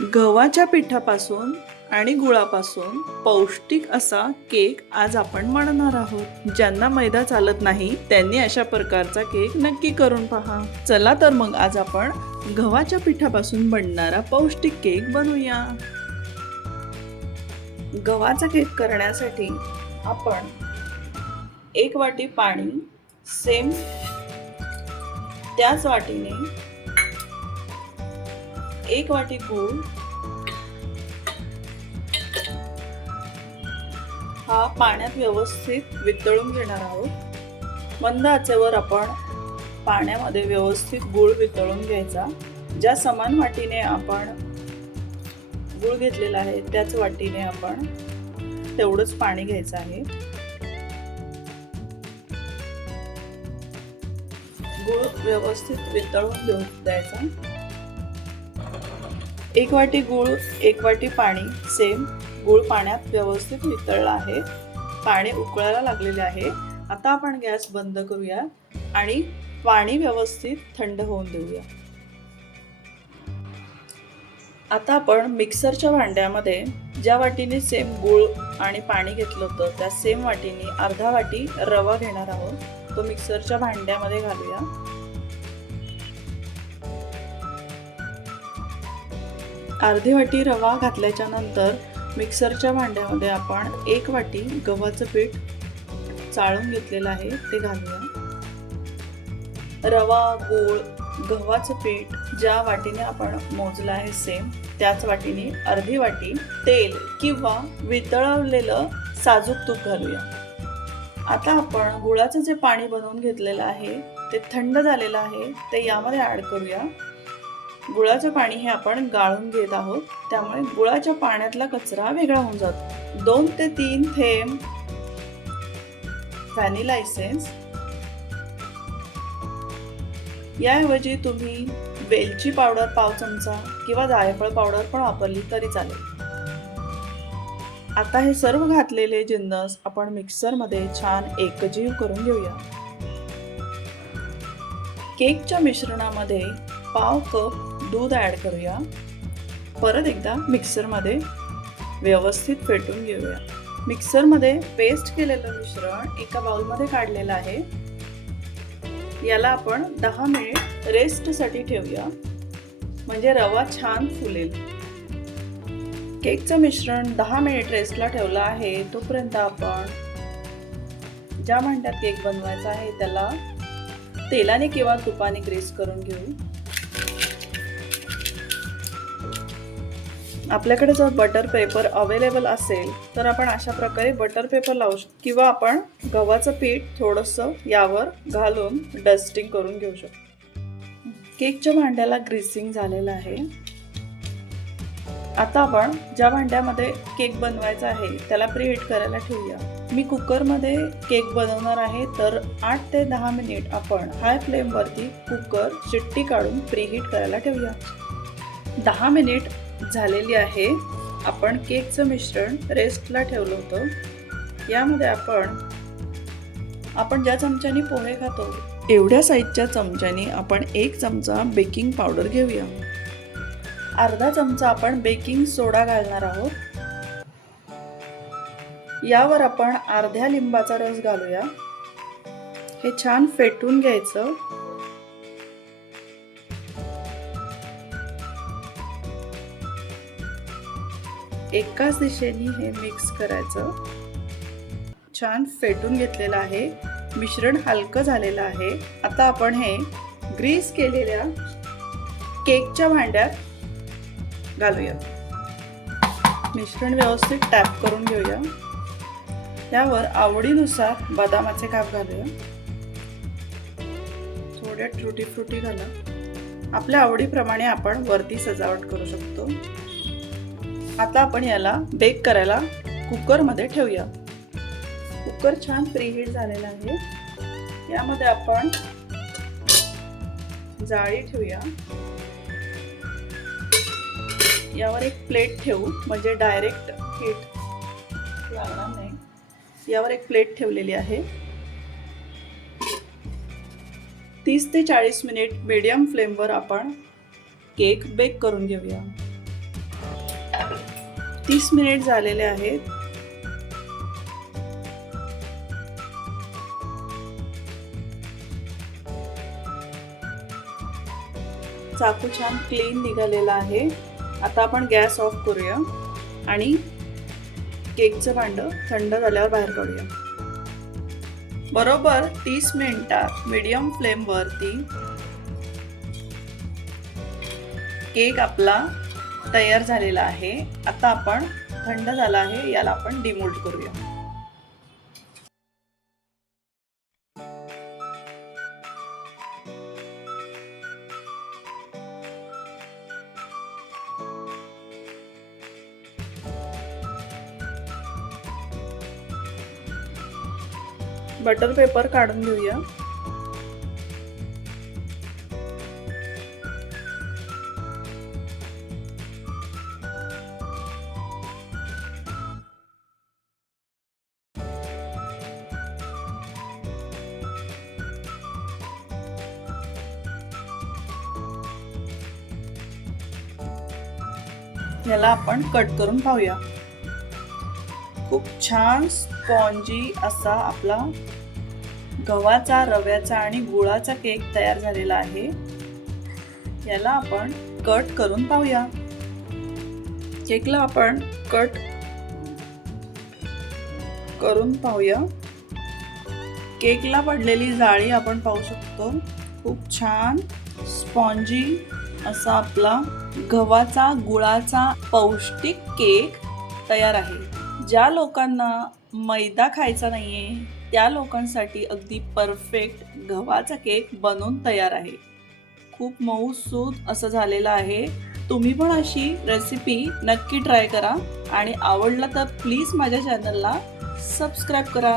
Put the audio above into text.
गव्हाच्या पिठापासून आणि गुळापासून पौष्टिक असा केक आज आपण बनवणार आहोत. ज्यांना मैदा चालत नाही त्यांनी अशा प्रकारचा केक नक्की करून पहा. चला तर मग आज आपण गव्हाच्या पिठापासून बनणारा पौष्टिक केक बनवूया. गव्हाचा केक करण्यासाठी आपण 1 वाटी पाणी, सेम त्याच वाटीने 1 वाटी गूळ, हा पाण्यात व्यवस्थित वितळून घेणार आहोत. मंद आचेवर आपण पाण्यामध्ये व्यवस्थित गूळ वितळून घ्यायचा. ज्या समान वाटीने आपण गूळ घेतलेला आहे त्याच वाटीने आपण तेवढंच पाणी घ्यायचं आहे. गूळ व्यवस्थित वितळून द्यायचा. 1 वाटी गूळ, 1 वाटी पाणी, सेम. गूळ पाण्यात व्यवस्थित वितळला आहे, पाणी उकळायला लागलेले आहे. आता आपण गॅस बंद करूया आणि पाणी व्यवस्थित थंड होऊन देऊया. आता आपण मिक्सरच्या भांड्यामध्ये ज्या वाटीने सेम गूळ आणि पाणी घेतलं होतं त्या सेम वाटीने अर्धा वाटी रवा घेणार आहोत. तो मिक्सरच्या भांड्यामध्ये घालूया. अर्धी वाटी रवा घातल्याच्या नंतर मिक्सरच्या भांड्यामध्ये आपण 1 वाटी गव्हाचं पीठ चाळून घेतलेलं आहे ते घालूया. रवा, गूळ, गव्हाचं पीठ ज्या वाटीने आपण मोजलं आहे सेम त्याच वाटीने अर्धी वाटी तेल किंवा वितळवलेलं साजूक तूप घालूया. आता आपण गुळाचं जे पाणी बनवून घेतलेलं आहे ते थंड झालेलं आहे ते यामध्ये ॲड करूया. गुळाचं पाणी हे आपण गाळून घेत आहोत, त्यामुळे गुळाच्या पाण्यातला कचरा वेगळा होऊन जातो. 2 ते 3 थेंब व्हॅनिला एसेन्स. याऐवजी तुम्ही वेलची पावडर पाव चमचा किंवा जायफळ पावडर पण वापरली तरी चालेल. आता हे सर्व घातलेले जिन्नस आपण मिक्सरमध्ये छान एकजीव करून घेऊया. केकच्या मिश्रणामध्ये पाव कप दूध ॲड करूया. परत एकदा मिक्सरमध्ये व्यवस्थित फेटून घेऊया. मिक्सरमध्ये पेस्ट केलेलं मिश्रण एका बाउलमध्ये काढलेलं आहे. याला आपण 10 मिनिट रेस्टसाठी ठेवूया, म्हणजे रवा छान फुलेल. केकचं मिश्रण 10 मिनिट रेस्टला ठेवलं आहे. तोपर्यंत आपण ज्या भांड्यात केक बनवायचा आहे त्याला तेलाने किंवा तुपाने ग्रीस करून घेऊ. आपल्याकडे जर बटर पेपर अवेलेबल असेल तर आपण अशा प्रकारे बटर पेपर लावू शकतो किंवा आपण गव्हाचं पीठ थोडंसं यावर घालून डस्टिंग करून घेऊ शकतो. केकच्या भांड्याला ग्रीसिंग झालेलं आहे. आता आपण ज्या भांड्यामध्ये केक बनवायचा आहे त्याला प्रीहीट करायला ठेवूया. मी कुकरमध्ये केक बनवणार आहे तर 8 ते 10 मिनिट आपण हाय फ्लेमवरती कुकर शिट्टी काढून प्रीहीट करायला ठेवूया. 10 मिनिट झालेली आहे. आपण केकचं मिश्रण रेस्टला ठेवलं होतं. यामध्ये आपण ज्या चमच्यानी पोहे खातो एवढ्या साईजच्या चमच्यानी आपण 1 चमचा बेकिंग पावडर घेऊया. अर्धा चमचा आपण बेकिंग सोडा घालणार आहोत. यावर आपण अर्ध्या लिंबाचा रस घालूया. हे छान फेटून घ्यायचं. एकाच दिशेने हे मिक्स करायचं. छान फेटून घेतलेलं आहे. मिश्रण हलकं झालेलं आहे. आता आपण हे ग्रीस केलेल्या केकच्या भांड्यात घालूया. मिश्रण व्यवस्थित टॅप करून घेऊया. यावर आवडीनुसार बदामाचे काप घालूया. थोड्या टुटी फ्रुटी घाला. आपल्या आवडीप्रमाणे आपण वरती सजावट करू शकतो. आता आपण याला बेक करायला कुकरमध्ये ठेवूया. कुकर छान प्रीहीट झालेला आहे. यामध्ये आपण जाळी ठेवूया. यावर एक प्लेट ठेवू म्हणजे डायरेक्ट हीट लागणार नाही. यावर एक प्लेट ठेवलेली आहे. 30 ते 40 मिनिट मीडियम फ्लेमवर आपण केक बेक करून घेऊया. 30 मिनिट झालेले आहेत. चाकू छान क्लीन निघालेला आहे. आता आपण गॅस ऑफ करूया आणि केकचं भांडं थंड झाल्यावर बाहेर काढूया. बरोबर 30 मिनिटात मीडियम फ्लेमवरती केक आपला तयार झालेला आहे. आता आपण थंड झाला आहे, याला आपण डिमोल्ड करूया. बटर पेपर काढून घेऊया. याला आपण कट करून पाहूया. खूप छान स्पॉन्जी असा आपला गव्हाचा, रव्याचा आणि गुळाचा केक तयार झालेला आहे. याला आपण कट करून पाहूया. केकला आपण कट करून पाहूया. केकला पडलेली जाळी आपण पाहू शकतो. खूप छान स्पॉन्जी असा आपला गव्हाचा, गुळाचा पौष्टिक केक तयार आहे. ज्या लोकांना मैदा खायचा नाहीये त्या लोकांसाठी अगदी परफेक्ट गव्हाचा केक बनवून तयार आहे. खूप मऊसूद असं झालेलं आहे. तुम्ही पण अशी रेसिपी नक्की ट्राय करा आणि आवडलं तर प्लीज माझ्या चॅनलला सबस्क्राईब करा.